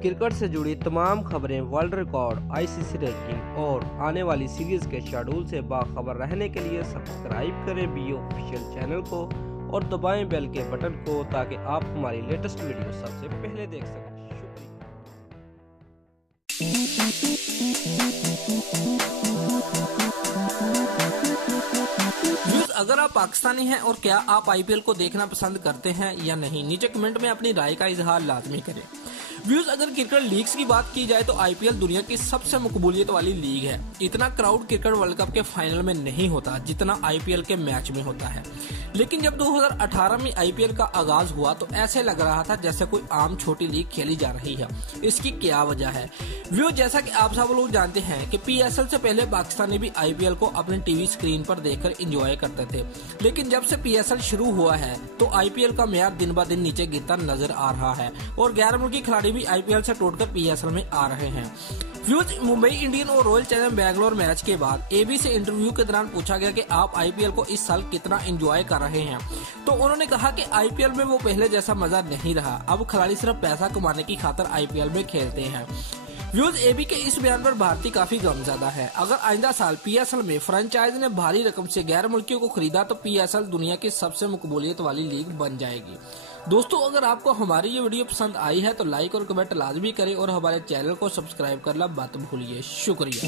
Cricket से जुड़ी तमाम खबरें, वर्ल्ड रिकॉर्ड, आईसीसी रैंकिंग और आने वाली सीरीज के शेड्यूल से बाखबर रहने के लिए सब्सक्राइब करें बी ऑफिशियल चैनल को और दबाएं बेल के बटन को ताकि आप हमारी लेटेस्ट वीडियो सबसे पहले देख सकें। अगर आप पाकिस्तानी हैं और क्या आप आईपीएल को देखना पसंद करते हैं या नहीं, नीचे कमेंट में अपनी राय का इजहार लाजमी करें। व्यूज, अगर क्रिकेट लीग्स की बात की जाए तो आईपीएल दुनिया की सबसे मकबूलियत वाली लीग है। इतना क्राउड क्रिकेट वर्ल्ड कप के फाइनल में नहीं होता जितना आईपीएल के मैच में होता है। लेकिन जब 2018 में आईपीएल का आगाज हुआ तो ऐसे लग रहा था जैसे कोई आम छोटी लीग खेली जा रही है। इसकी क्या वजह है? व्यूज, जैसा कि आप सब लोग जानते हैं कि पीएसएल से पहले पाकिस्तानी भी आईपीएल को अपने टीवी स्क्रीन पर देखकर एंजॉय करते थे। लेकिन जब से पीएसएल शुरू हुआ है तो आईपीएल का मेयाद दिन ब दिन नीचे गिरता नजर आ रहा है और गैर मुल्की खिलाड़ी भी आईपीएल से टूटकर पीएसएल में आ रहे हैं। व्यूज, मुंबई इंडियन और रॉयल चैलेंजर्स बैंगलोर मैच के बाद एबी से इंटरव्यू के दौरान पूछा गया कि आप आईपीएल को इस साल कितना एंजॉय कर रहे हैं, तो उन्होंने कहा कि आईपीएल में वो पहले जैसा मजा नहीं रहा। अब खिलाड़ी सिर्फ पैसा कमाने की खातिर आईपीएल में खेलते हैं। व्यूज, एबी के इस बयान पर भारतीय काफी गमज़दा है। अगर आइंदा साल पीएसएल में फ्रेंचाइज ने भारी रकम से गैर मुल्कियों को खरीदा तो पीएसएल दुनिया की सबसे मकबूलियत वाली लीग बन जाएगी। दोस्तों, अगर आपको हमारी ये वीडियो पसंद आई है तो लाइक और कमेंट लाजमी करें और हमारे चैनल को सब्सक्राइब करना मत भूलिए। शुक्रिया।